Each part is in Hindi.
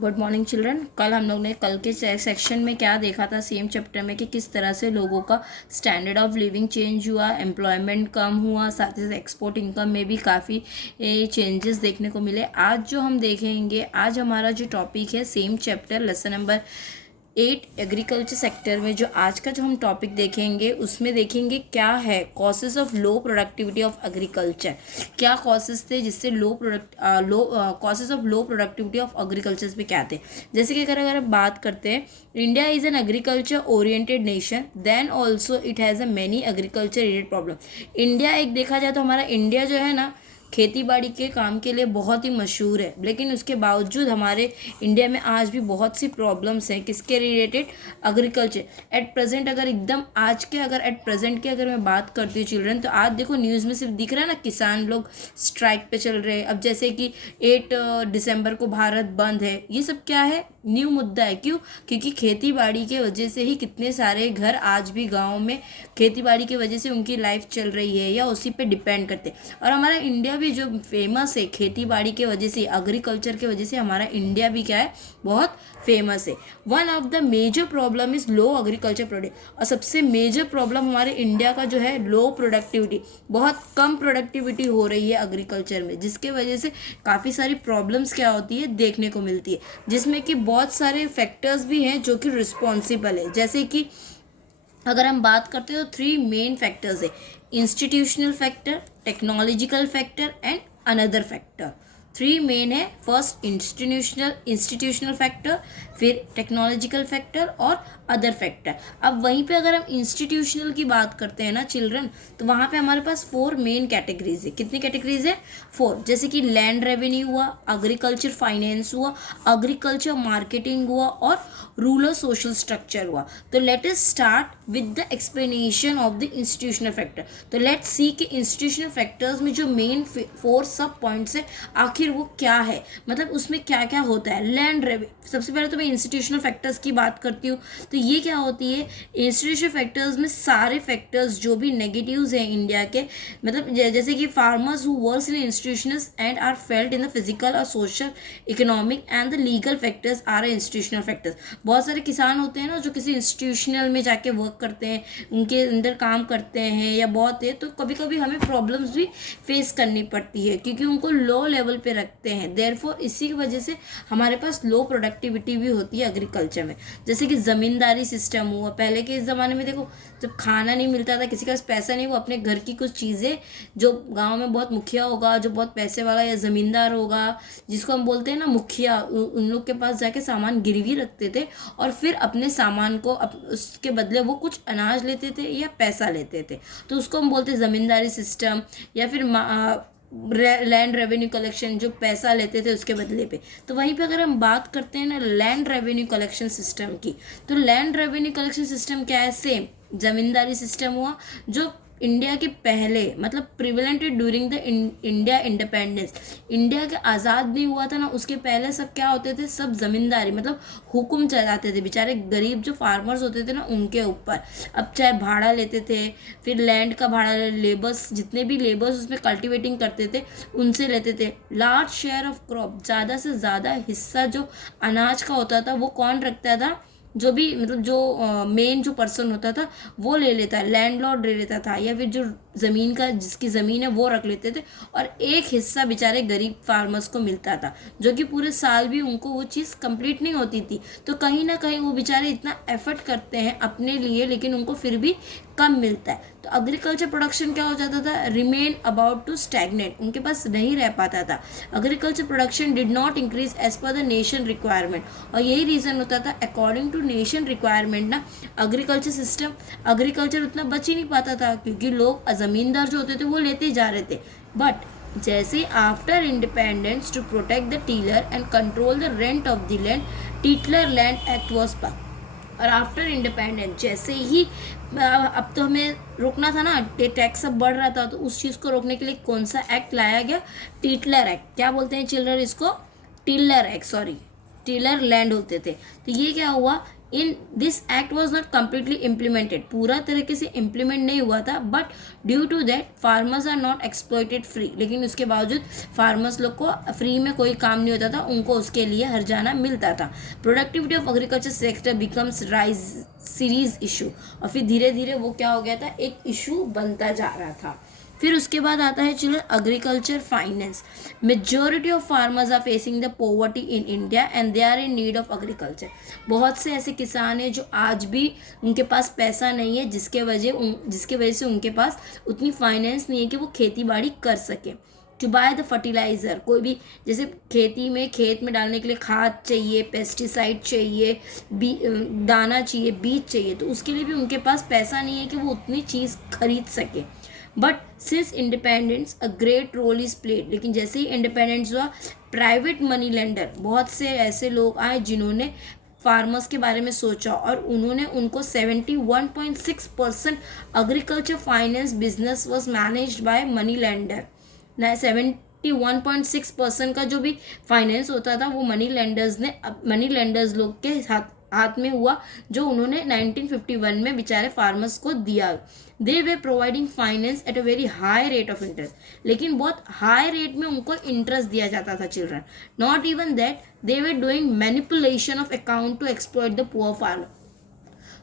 Good morning children. कल हम लोग ने कल के सेक्शन में क्या देखा था, सेम चैप्टर में, कि किस तरह से लोगों का स्टैंडर्ड ऑफ लिविंग चेंज हुआ, एम्प्लॉयमेंट कम हुआ, साथ ही साथ एक्सपोर्ट इनकम में भी काफ़ी चेंजेस देखने को मिले। आज जो हम देखेंगे, आज हमारा जो टॉपिक है same chapter lesson number 8 agriculture sector में, जो आज का जो हम टॉपिक देखेंगे उसमें देखेंगे क्या है causes of low productivity of agriculture. क्या कॉसेस थे जिससे causes of low productivity of agriculture पे क्या थे। जैसे कि अगर हम बात करते हैं, India is an agriculture oriented nation, then also it has a many agriculture related problem. India एक देखा जाए तो हमारा इंडिया जो है ना, खेती बाड़ी के काम के लिए बहुत ही मशहूर है, लेकिन उसके बावजूद हमारे इंडिया में आज भी बहुत सी प्रॉब्लम्स हैं किसके रिलेटेड, एग्रीकल्चर। एट प्रेजेंट अगर एकदम आज के अगर एट प्रेजेंट की अगर मैं बात करती हूँ चिल्ड्रन, तो आज देखो न्यूज़ में सिर्फ दिख रहा है ना, किसान लोग स्ट्राइक पे चल रहे हैं। अब जैसे कि 8 दिसंबर को भारत बंद है, ये सब क्या है, न्यू मुद्दा है। क्यों? क्योंकि खेती बाड़ी के वजह से ही कितने सारे घर आज भी गाँव में खेती बाड़ी की वजह से उनकी लाइफ चल रही है या उसी पे डिपेंड करते। और हमारा इंडिया भी जो फेमस है खेती बाड़ी के वजह से, एग्रीकल्चर के वजह से हमारा इंडिया भी क्या है, बहुत फेमस है। One of the major problem is low agriculture product. और सबसे मेजर प्रॉब्लम हमारे इंडिया का जो है लो प्रोडक्टिविटी, बहुत कम प्रोडक्टिविटी हो रही है एग्रीकल्चर में, जिसके वजह से काफ़ी सारी प्रॉब्लम्स क्या होती है देखने को मिलती है, जिसमें कि बहुत सारे फैक्टर्स भी हैं जो कि रिस्पॉन्सिबल है। जैसे कि अगर हम बात करते हैं तो 3 मेन फैक्टर्स है, institutional factor, technological factor and another factor. 3 main है, फर्स्ट इंस्टीट्यूशनल फैक्टर, फिर टेक्नोलॉजिकल फैक्टर और अदर फैक्टर। अब वहीं पे अगर हम इंस्टीट्यूशनल की बात करते हैं ना चिल्ड्रन, तो वहाँ पे हमारे पास 4 मेन कैटेगरीज है। कितनी कैटेगरीज है? 4। जैसे कि लैंड रेवेन्यू हुआ, एग्रीकल्चर फाइनेंस हुआ, एग्रीकल्चर मार्केटिंग हुआ और रूरल सोशल स्ट्रक्चर हुआ। तो let us start with the explanation of the institutional factor. तो लेट्स सी कि इंस्टीट्यूशनल फैक्टर्स में जो मेन 4 सब पॉइंट्स है, आखिर वो क्या है, मतलब उसमें क्या क्या होता है। लैंड रेवेन्यू, सबसे पहले तो मैं इंस्टीट्यूशनल फैक्टर्स की बात करती हूँ। तो ये क्या होती है, इंस्टीट्यूशनल फैक्टर्स में सारे फैक्टर्स जो भी नेगेटिव्स हैं इंडिया के, मतलब जैसे कि farmers who works in institutions and are felt in the physical और social, economic and the legal factors are institutional factors. बहुत सारे किसान होते हैं ना जो किसी इंस्टीट्यूशनल में जाके वर्क करते हैं, उनके अंदर काम करते हैं या बहुत है, तो कभी कभी हमें प्रॉब्लम्स भी फेस करनी पड़ती है क्योंकि उनको लो लेवल पे रखते हैं। देयरफॉर इसी की वजह से हमारे पास लो प्रोडक्टिविटी भी होती है एग्रीकल्चर में। जैसे कि ज़मींदारी सिस्टम हुआ, पहले के इस ज़माने में देखो, जब खाना नहीं मिलता था, किसी के पास पैसा नहीं, वो अपने घर की कुछ चीज़ें, जो गांव में बहुत मुखिया होगा, जो बहुत पैसे वाला या ज़मींदार होगा, जिसको हम बोलते हैं ना मुखिया, उन लोग के पास जाके सामान गिरवी रखते थे और फिर अपने सामान को उसके बदले वो कुछ अनाज लेते थे या पैसा लेते थे। तो उसको हम बोलते हैं ज़मींदारी सिस्टम, या फिर लैंड रेवेन्यू कलेक्शन, जो पैसा लेते थे उसके बदले पे। तो वहीं पे अगर हम बात करते हैं ना लैंड रेवेन्यू कलेक्शन सिस्टम की, तो लैंड रेवेन्यू कलेक्शन सिस्टम क्या है, सेम जमींदारी सिस्टम हुआ, जो इंडिया के पहले, मतलब prevalent during the India independence. India के आज़ाद नहीं हुआ था ना, उसके पहले सब क्या होते थे, सब ज़मींदारी, मतलब हुक्म चलाते थे बेचारे गरीब जो फार्मर्स होते थे ना उनके ऊपर। अब चाहे भाड़ा लेते थे, फिर लैंड का भाड़ा, लेबर्स, जितने भी लेबर्स उसमें कल्टिवेटिंग करते थे उनसे लेते थे। लार्ज शेयर ऑफ क्रॉप, ज़्यादा से ज़्यादा हिस्सा जो अनाज का होता था वो कौन रखता था, जो भी मतलब जो मेन जो पर्सन होता था वो ले लेता है, लैंडलॉर्ड ले लेता था, या फिर जो ज़मीन का, जिसकी ज़मीन है वो रख लेते थे, और एक हिस्सा बेचारे गरीब फार्मर्स को मिलता था, जो कि पूरे साल भी उनको वो चीज़ कंप्लीट नहीं होती थी। तो कहीं ना कहीं वो बेचारे इतना एफर्ट करते हैं अपने लिए, लेकिन उनको फिर भी कम मिलता है। तो एग्रीकल्चर प्रोडक्शन क्या हो जाता था, रिमेन अबाउट टू स्टैग्नेट, उनके पास नहीं रह पाता था। Agriculture production did not increase as per the nation requirement, और यही रीज़न होता था अकॉर्डिंग टू नेशन रिक्वायरमेंट ना, एग्रीकल्चर उतना बच ही नहीं पाता था, क्योंकि लोग ज़मींदार जो होते थे वो लेते जा रहे थे। बट जैसे after independence to protect the tiller and control the rent of the land, tiller land act was pass. और आफ्टर इंडिपेंडेंस जैसे ही, अब तो हमें रोकना था ना, टैक्स सब बढ़ रहा था, तो उस चीज़ को रोकने के लिए कौन सा एक्ट लाया गया, टीटलर एक्ट। क्या बोलते हैं चिल्ड्रन इसको, tiller act, sorry, tiller land होते थे। तो ये क्या हुआ, in this act was not completely implemented, पूरा तरीके से इम्प्लीमेंट नहीं हुआ था, but due to that farmers are not exploited free, लेकिन उसके बावजूद फार्मर्स लोग को फ्री में कोई काम नहीं होता था, उनको उसके लिए हर्जाना मिलता था। Productivity of agriculture sector becomes rise series issue, और फिर धीरे धीरे वो क्या हो गया था, एक इशू बनता जा रहा था। फिर उसके बाद आता है children agriculture finance. Majority of farmers are facing the poverty in India and they are in need of agriculture. बहुत से ऐसे किसान हैं जो आज भी उनके पास पैसा नहीं है, जिसके वजह से उनके पास उतनी फाइनेंस नहीं है कि वो खेती बाड़ी कर सके। टू बाय द फर्टिलाइज़र, कोई भी जैसे खेत में डालने के लिए खाद चाहिए, पेस्टिसाइड चाहिए, दाना चाहिए, बीज चाहिए, तो उसके लिए भी उनके पास पैसा नहीं है कि वो उतनी चीज़ खरीद सके। But since independence a great role is played, लेकिन जैसे ही इंडिपेंडेंस हुआ, प्राइवेट मनी लेंडर, बहुत से ऐसे लोग आए जिन्होंने फार्मर्स के बारे में सोचा और उन्होंने उनको 71.6% agriculture finance business was managed by money lender. 71.6% का जो भी फाइनेंस होता था वो मनी लेंडर्स लोग के हाथ में हुआ, जो उन्होंने 1951 में बेचारे फार्मर्स को दिया। They were providing finance at a very high rate of interest, लेकिन बहुत हाई रेट में उनको इंटरेस्ट दिया जाता था children. Not even that, they were doing manipulation of account to exploit the poor farmer.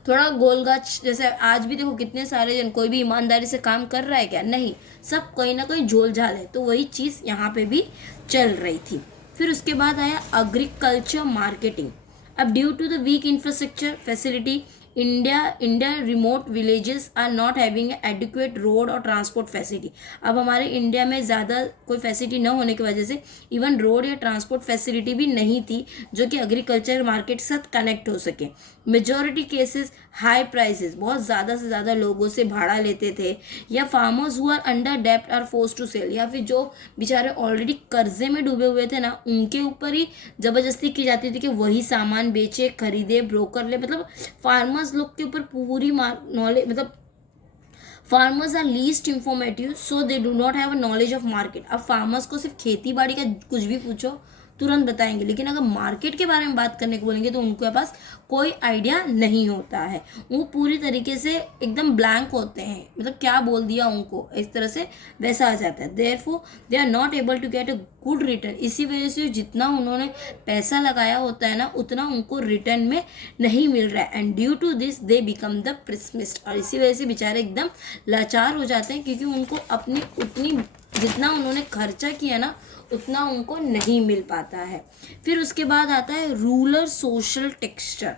थोड़ा गोलगाछ जैसे आज भी देखो कितने सारे जन, कोई भी ईमानदारी से काम कर रहा है क्या? नहीं, सब कोई ना कोई झोल झाल है। तो वही चीज़ यहाँ पे भी चल रही थी। फिर उसके बाद आया एग्रीकल्चर मार्केटिंग। अब due to the weak infrastructure facility, India remote villages are not having adequate road और ट्रांसपोर्ट फैसिलिटी। अब हमारे इंडिया में ज़्यादा कोई फैसिलिटी न होने की वजह से इवन रोड या ट्रांसपोर्ट फैसिलिटी भी नहीं थी जो कि एग्रीकल्चर मार्केट के साथ कनेक्ट हो सके। मेजॉरिटी केसेस हाई प्राइसेस, बहुत ज़्यादा से ज़्यादा लोगों से भाड़ा लेते थे, या फार्मर्स हु आर अंडर डेप्ट आर फोर्स टू सेल, या फिर जो बेचारे ऑलरेडी कर्जे में डूबे हुए थे ना, उनके ऊपर ही ज़बरदस्ती की जाती थी कि वही सामान बेचे, खरीदे, ब्रोकर ले। मतलब फार्मर्स लोग के ऊपर पूरी नॉलेज, मतलब farmers are least informative so they do not have a knowledge of market. अब फार्मर्स को सिर्फ खेती बाड़ी का कुछ भी पूछो तुरंत बताएंगे, लेकिन अगर मार्केट के बारे में बात करने को बोलेंगे तो उनके पास कोई आइडिया नहीं होता है। वो पूरी तरीके से एकदम ब्लैंक होते हैं, मतलब क्या बोल दिया उनको, इस तरह से वैसा आ जाता है। Therefore they are not able to get a good return. इसी वजह से जितना उन्होंने पैसा लगाया होता है ना, उतना उनको रिटर्न में नहीं मिल रहा है। And due to this they become the pessimist, और इसी वजह से बेचारे एकदम लाचार हो जाते हैं, क्योंकि उनको अपनी उतनी जितना उन्होंने खर्चा किया ना उतना उनको नहीं मिल पाता है। फिर उसके बाद आता है rural social texture.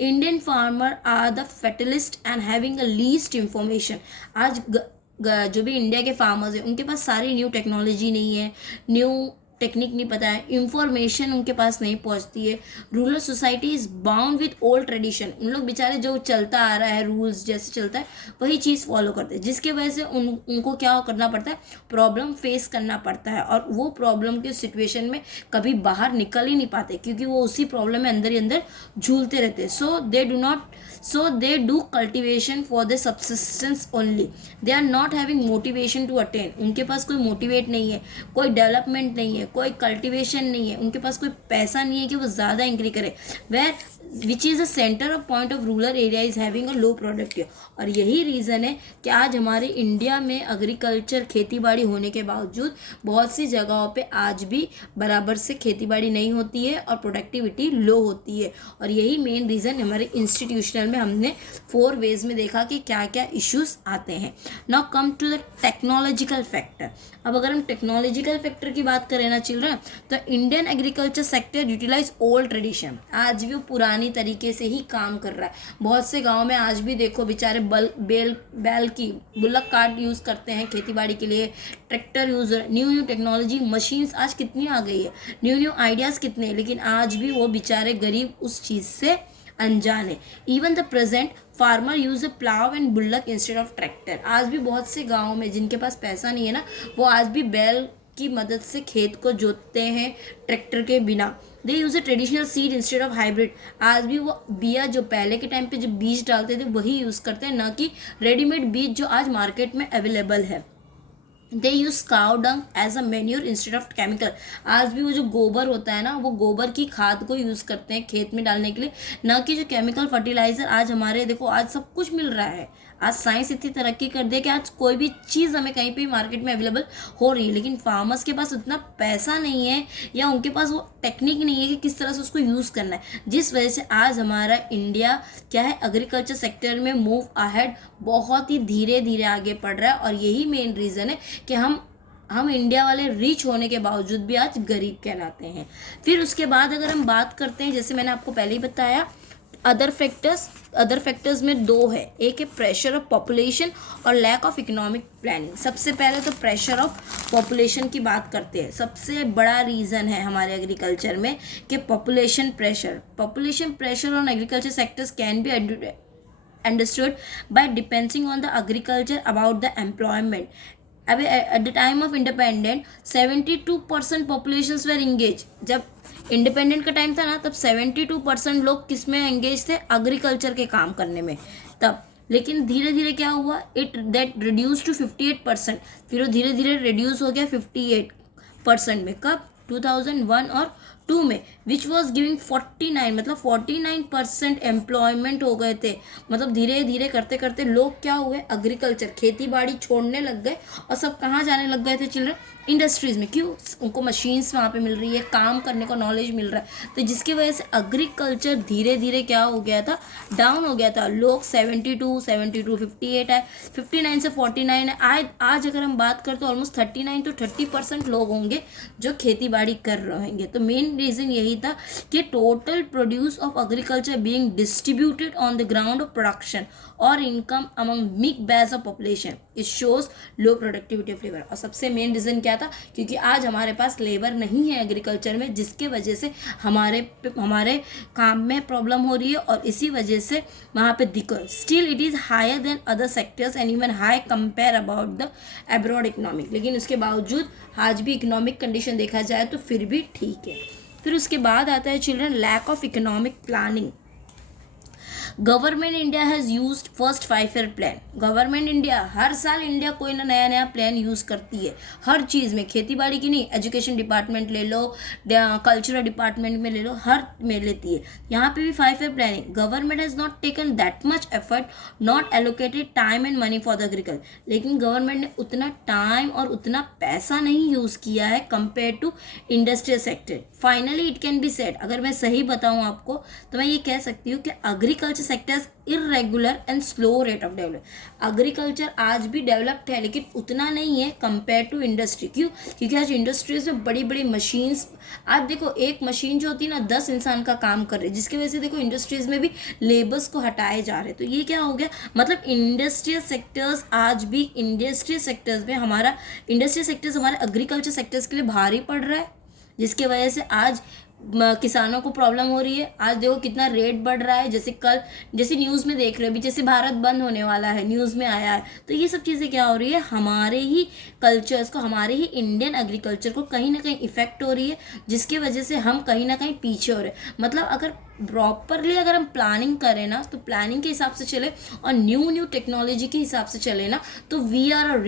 Indian farmer are the fatalist and having a least information. आज जो भी इंडिया के फार्मर्स हैं उनके पास सारी न्यू टेक्नोलॉजी नहीं है, न्यू टेक्निक नहीं पता है, इंफॉर्मेशन उनके पास नहीं पहुंचती है। Rural society is bound with old tradition. उन लोग बेचारे जो चलता आ रहा है, रूल्स जैसे चलता है वही चीज़ फॉलो करते हैं, जिसके वजह से उनको क्या करना पड़ता है, प्रॉब्लम फेस करना पड़ता है, और वो प्रॉब्लम के सिचुएशन में कभी बाहर निकल ही नहीं पाते, क्योंकि वो उसी प्रॉब्लम में अंदर ही अंदर झूलते रहते हैं। So they do cultivation for the subsistence only. They are not having motivation to attain. उनके पास कोई मोटिवेट नहीं है, कोई डेवलपमेंट नहीं है, कोई कल्टिवेशन नहीं है, उनके पास कोई पैसा नहीं है कि वो ज़्यादा इंक्रीज करे। Where which is a centre of point of rural area is having a low productive. और यही रीज़न है कि आज हमारे इंडिया में एग्रीकल्चर खेती बाड़ी होने के बावजूद बहुत सी जगहों पे आज भी बराबर से खेती बाड़ी नहीं होती है और प्रोडक्टिविटी लो होती है। और यही मेन रीज़न हमारे इंस्टीट्यूशनल में हमने 4 वेज में देखा कि क्या क्या इश्यूज आते हैं। Now come to the technological factor. अब अगर हम टेक्नोलॉजिकल फैक्टर की बात करें ना चिल्ड्रन, तो Indian agriculture sector utilise old tradition. आज भी वो पुरानी तरीके से ही काम कर रहा है। बहुत से गाँव में आज भी देखो बेचारे बैल की बुल्लक कार्ट यूज़ करते हैं खेती बाड़ी के लिए, tractor use, new technology machines आज कितनी आ गई है, न्यू आइडियाज़ कितने हैं, लेकिन आज भी वो बेचारे गरीब उस चीज़ से अनजान है। Even the present farmer use a plough and bullock instead of tractor. आज भी बहुत से गाँव में जिनके पास पैसा नहीं है ना, वो आज भी बैल की मदद से खेत को जोतते हैं ट्रैक्टर के बिना। They use a traditional seed instead of hybrid. आज भी वो बिया जो पहले के टाइम पे जो बीज डालते थे वही यूज़ करते हैं, ना कि रेडीमेड बीज जो आज मार्केट में अवेलेबल है। They use cow dung as a manure instead of chemical. आज भी वो जो गोबर होता है ना, वो गोबर की खाद को यूज़ करते हैं खेत में डालने के लिए, ना कि जो केमिकल फर्टिलाइजर। आज हमारे देखो, आज सब कुछ मिल रहा है। आज साइंस इतनी तरक्की कर दी है कि आज कोई भी चीज़ हमें कहीं पे मार्केट में अवेलेबल हो रही है, लेकिन फार्मर्स के पास उतना पैसा नहीं है या उनके पास वो टेक्निक नहीं है कि किस तरह से उसको यूज़ करना है, जिस वजह से आज हमारा इंडिया क्या है, एग्रीकल्चर सेक्टर में मूव अहेड बहुत ही धीरे धीरे आगे बढ़ रहा है। और यही मेन रीज़न है कि हम इंडिया वाले रिच होने के बावजूद भी आज गरीब कहलाते हैं। फिर उसके बाद अगर हम बात करते हैं, जैसे मैंने आपको पहले ही बताया, अदर फैक्टर्स में दो है, एक है प्रेशर ऑफ पॉपुलेशन और लैक ऑफ इकोनॉमिक प्लानिंग। सबसे पहले तो प्रेशर ऑफ पॉपुलेशन की बात करते हैं। सबसे बड़ा रीज़न है हमारे एग्रीकल्चर में कि population pressure on agriculture sectors can be understood by depending on the agriculture about the employment. अभी at the time of independent 72% populations were engaged. जब इंडिपेंडेंट का टाइम था ना, तब 72% लोग किस में एंगेज थे, एग्रीकल्चर के काम करने में तब। लेकिन धीरे धीरे क्या हुआ, इट दैट रिड्यूस टू 58%। फिर वो धीरे धीरे रिड्यूस हो गया 58% में। कब, 2001 और 2 में, विच वॉज गिविंग 49, मतलब 49% एम्प्लॉयमेंट हो गए थे। मतलब धीरे धीरे करते करते लोग क्या हुए, एग्रीकल्चर खेती बाड़ी छोड़ने लग गए और सब कहाँ जाने लग गए थे चिल्ड्रन, इंडस्ट्रीज़ में। क्यों, उनको मशीन्स वहाँ पे मिल रही है, काम करने का नॉलेज मिल रहा है, तो जिसकी वजह से एग्रीकल्चर धीरे धीरे क्या हो गया था, डाउन हो गया था। लोग 72 58 है, 59 से 49 है। आज अगर हम बात करें तो ऑलमोस्ट 39 to 30% लोग होंगे जो खेती बाड़ी कर रहे होंगे। तो मेन रीज़न यही था कि total produce of agriculture being distributed on the ground of production और income among mixed batch of population, it shows low productivity of labour. और सबसे मेन रीज़न क्या था, क्योंकि आज हमारे पास लेबर नहीं है एग्रीकल्चर में, जिसके वजह से हमारे काम में प्रॉब्लम हो रही है और इसी वजह से वहाँ पे दिक्कत। Still it is higher than other sectors and even high compare about the abroad economic. लेकिन उसके बावजूद आज भी इकोनॉमिक कंडीशन देखा जाए तो फिर भी ठीक है। फिर उसके बाद आता है children lack of economic planning. Government India has used first 5 year plan. Government India हर साल इंडिया कोई ना नया नया प्लान यूज़ करती है हर चीज़ में, खेती बाड़ी की नहीं, एजुकेशन डिपार्टमेंट ले लो, कल्चरल डिपार्टमेंट में ले लो, हर में लेती है। यहाँ पे भी 5 year planning. Government has not taken that much effort, not allocated time and money for the agriculture. लेकिन गवर्नमेंट ने उतना टाइम और उतना पैसा नहीं यूज़ किया है compare to industrial sector. Finally it can be said, अगर मैं सही बताऊँ आपको तो मैं ये कह सकती हूँ कि agriculture sectors irregular and slow rate of develop. Agriculture आज भी डेवलप्ड है लेकिन उतना नहीं है कंपेयर टू इंडस्ट्री। क्यों, क्योंकि आज इंडस्ट्रीज में बड़ी बड़ी मशीन्स, आज देखो एक मशीन जो होती है ना 10 इंसान का काम कर रही है, जिसकी वजह से देखो इंडस्ट्रीज में भी लेबर्स को हटाए जा रहे हैं। तो ये क्या हो गया, मतलब इंडस्ट्रियल सेक्टर्स आज भी हमारा एग्रीकल्चर सेक्टर्स के लिए भारी पड़ रहा है, जिसके वजह से आज किसानों को प्रॉब्लम हो रही है। आज देखो कितना रेट बढ़ रहा है, जैसे न्यूज़ में देख रहे हो अभी, जैसे भारत बंद होने वाला है, न्यूज़ में आया है। तो ये सब चीज़ें क्या हो रही है, हमारे ही कल्चर्स को, हमारे ही इंडियन एग्रीकल्चर को कहीं ना कहीं इफेक्ट हो रही है, जिसकी वजह से हम कहीं ना कहीं पीछे हो रहे हैं। मतलब अगर प्रॉपरली अगर हम प्लानिंग करें ना, तो प्लानिंग के हिसाब से चले और न्यू टेक्नोलॉजी के हिसाब से चले ना, तो we are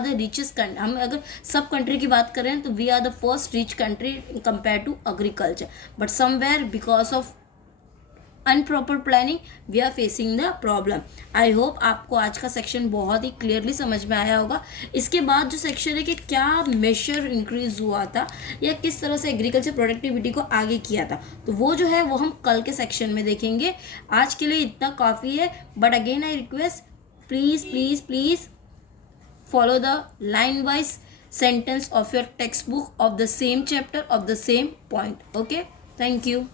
the richest country. हम अगर सब कंट्री की बात करें तो we are the first rich country compare to agriculture, but somewhere because of unproper planning we are facing the problem. I hope आपको आज का सेक्शन बहुत ही क्लियरली समझ में आया होगा। इसके बाद जो सेक्शन है कि क्या मेजर इंक्रीज हुआ था या किस तरह से एग्रीकल्चर प्रोडक्टिविटी को आगे किया था, तो वो जो है वो हम कल के सेक्शन में देखेंगे। आज के लिए इतना काफ़ी है, but again I request please follow the line wise sentence of your textbook of the same chapter of the same point. Okay, thank you.